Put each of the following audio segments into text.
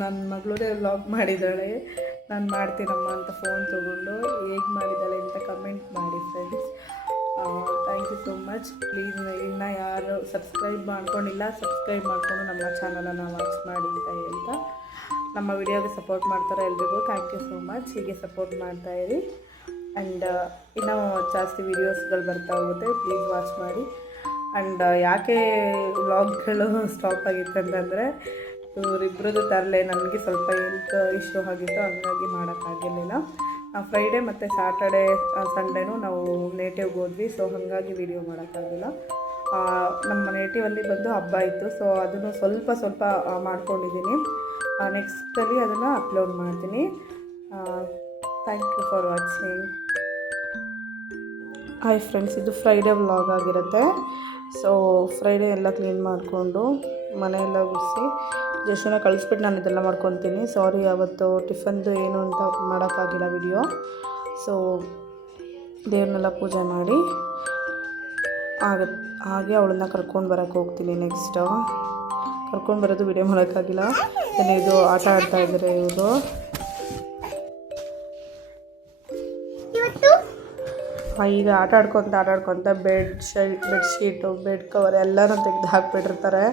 ನನ್ನ ಮಗಳೇ ವ್ಲಾಗ್ ಮಾಡಿದ್ದಾಳೆ. ನಾನು ಮಾಡ್ತೀನಮ್ಮ ಅಂತ ಫೋನ್ ತೊಗೊಂಡು ಹೇಗೆ ಮಾಡಿದ್ದಾಳೆ ಅಂತ ಕಮೆಂಟ್ ಮಾಡಿ friends. Thank you so much. Please ಇನ್ನೂ ಯಾರು ಸಬ್ಸ್ಕ್ರೈಬ್ ಮಾಡ್ಕೊಂಡಿಲ್ಲ ಸಬ್ಸ್ಕ್ರೈಬ್ ಮಾಡಿಕೊಂಡು ನಮ್ಮ ಚಾನಲನ್ನು ವಾಚ್ ಮಾಡಿ ಅಂತ ಹೇಳ್ತಾ ನಮ್ಮ ವಿಡಿಯೋಗೆ ಸಪೋರ್ಟ್ ಮಾಡ್ತಾರೆ ಎಲ್ರಿಗೂ ಥ್ಯಾಂಕ್ ಯು ಸೋ ಮಚ್. ಹೀಗೆ ಸಪೋರ್ಟ್ ಮಾಡ್ತಾಯಿರಿ. ಆ್ಯಂಡ್ ಇನ್ನೂ ಜಾಸ್ತಿ ವೀಡಿಯೋಸ್ಗಳು ಬರ್ತಾ ಹೋಗುತ್ತೆ, ಪ್ಲೀಸ್ ವಾಚ್ ಮಾಡಿ. ಆ್ಯಂಡ್ ಯಾಕೆ ವ್ಲಾಗ್ಗಳು ಸ್ಟಾಪ್ ಆಗಿತ್ತು ಅಂತಂದರೆ ಇವರಿಬ್ಬರದ್ದು ತರಲೆ ನನಗೆ ಸ್ವಲ್ಪ ಹೆಲ್ತ್ ಇಶ್ಯೂ ಆಗಿತ್ತು, ಹಾಗಾಗಿ ಮಾಡೋಕ್ಕಾಗಿರಲಿಲ್ಲ. ಫ್ರೈಡೇ ಮತ್ತು ಸ್ಯಾಟರ್ಡೇ ಸಂಡೇನೂ ನಾವು ನೇಟಿವ್ಗೆ ಹೋದ್ವಿ, ಸೊ ಹಾಗಾಗಿ ವೀಡಿಯೋ ಮಾಡೋಕ್ಕಾಗಿಲ್ಲ. ನಮ್ಮ ನೇಟಿವಲ್ಲಿ ಬಂದು ಹಬ್ಬ ಇತ್ತು, ಸೊ ಅದನ್ನು ಸ್ವಲ್ಪ ಮಾಡ್ಕೊಂಡಿದ್ದೀನಿ. ನೆಕ್ಸ್ಟಲ್ಲಿ ಅದನ್ನು ಅಪ್ಲೋಡ್ ಮಾಡ್ತೀನಿ. Thank you for watching. Hi friends, ಇದು ಫ್ರೈಡೇ ವ್ಲಾಗ್ ಆಗಿರುತ್ತೆ. ಸೊ ಫ್ರೈಡೇ ಎಲ್ಲ ಕ್ಲೀನ್ ಮಾಡಿಕೊಂಡು ಮನೆಯೆಲ್ಲ ಗುಡಿಸಿ ಜಸ್ಟನ್ನ ಕಳಿಸ್ಬಿಟ್ಟು ನಾನು ಇದೆಲ್ಲ ಮಾಡ್ಕೊತೀನಿ. ಸಾರಿ, ಅವತ್ತು ಟಿಫನ್ದು ಏನು ಅಂತ ಮಾಡೋಕ್ಕಾಗಿಲ್ಲ ವಿಡಿಯೋ. ಸೊ ದೇವ್ರನ್ನೆಲ್ಲ ಪೂಜೆ ಮಾಡಿ ಹಾಗೆ ಅವಳನ್ನ ಕರ್ಕೊಂಡು ಬರೋಕ್ಕೆ ಹೋಗ್ತೀನಿ. ನೆಕ್ಸ್ಟು ಕರ್ಕೊಂಡು ಬರೋದು ವಿಡಿಯೋ ಮಾಡೋಕ್ಕಾಗಿಲ್ಲ. ಇದು ಆಟ ಆಡ್ತಾ ಇದ್ದಾರೆ ಇವರು. ಈಗ ಆಟ ಆಡ್ಕೊತ ಬೆಡ್ಶೀಟು ಬೆಡ್ ಕವರ್ ಎಲ್ಲನೂ ತೆಗೆದು ಹಾಕ್ಬಿಟ್ಟಿರ್ತಾರೆ.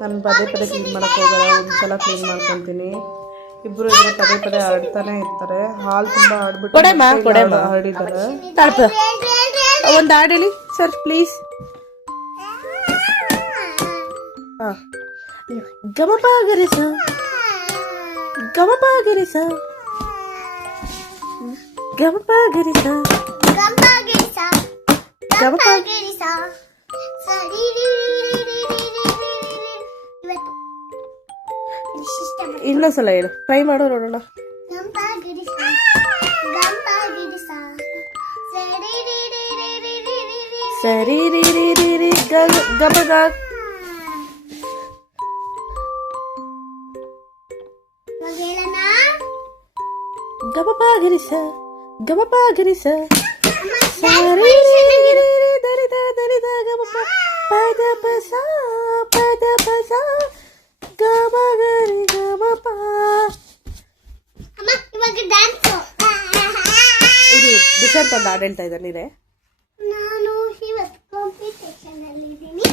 ನಾನು ಪದೇ ಕ್ಲೀನ್ ಮಾಡೋಕ್ಕೆ ಹೋಗಲ್ಲ, ಒಂದು ಸಲ ಕ್ಲೀನ್ ಮಾಡ್ಕೊತೀನಿ. ಇಬ್ಬರು ಇದ್ರೆ ಪದೇ ಆಡ್ತಾನೆ ಇರ್ತಾರೆ. ಹಾಲು ತುಂಬ ಆಡ್ಬಿಟ್ಟು ಆಡಿದ್ದಾರೆ. ಒಂದು ಹಾಡು ಹೇಳಿ ಸರ್ ಪ್ಲೀಸ್. ಗಮಪ ಗರಿಸ ಗಮಪ ಗರಿಸ ಗಮಪ ಗರಿಸ ಗಮಪ ಗರಿಸ. ಇನ್ನೊಂದ್ಸಲ ಹೇಳು, ಟ್ರೈ ಮಾಡೋ ನೋಡೋಣ. ಸರಿ ರೀ ರೀ ರೀ ರೀ ಗಮಗ ಗಮಪ ಗರಿಸ ಗಮಪ ಗರಿಸ ಸರಿ ದರಿದ ದರಿದ ಗಮಪ ಪದ ಪಸ ಪದ ಪಸ ಗಮಗರಿ ಗಮಪ. ಇದು ದುಷ್ಯಂತ್ ಒಂದು ಹಾಡು ಹೇಳ್ತಾ ಇದ್ದಾರೆ ನೀರೇ. ನಾನು ಇವತ್ತು ಕಾಂಪಿಟೇಷನ್ ಅಲ್ಲಿ ಇದ್ದೀನಿ.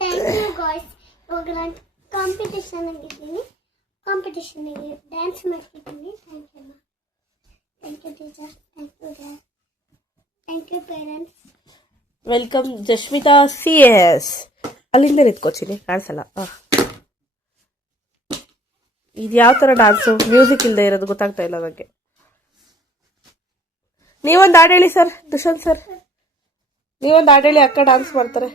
Thank you guys. ಇವಾಗ ನಾನು ಕಾಂಪಿಟೇಷನ್ ಆಗಿದ್ದೀನಿ. ಕಾಂಪಿಟೇಷನ್ ಅಲ್ಲಿ ಡ್ಯಾನ್ಸ್ ಮಾಡ್ತಿದ್ದೀನಿ. ಥ್ಯಾಂಕ್ ಯು ಅಮ್ಮ, thank you teacher, thank you dad, thank you parents. Welcome Jashmitha CS. ಅಲ್ಲಿಂದ ನಿಂತ್ಕೋತೀನಿ, ಕಾಣಿಸಲ್ಲ. ಇದು ಯಾವ ಥರ ಡ್ಯಾನ್ಸು? ಮ್ಯೂಸಿಕ್ ಇಲ್ಲದೆ ಇರೋದು ಗೊತ್ತಾಗ್ತಾ ಇಲ್ಲ ನನಗೆ. ನೀವೊಂದು ಹಾಡು ಹೇಳಿ ಸರ್. ದುಷ್ಯಂತ್ ಸರ್ ನೀವೊಂದು ಹಾಡು ಹೇಳಿ, ಅಕ್ಕ ಡ್ಯಾನ್ಸ್ ಮಾಡ್ತಾರೆ.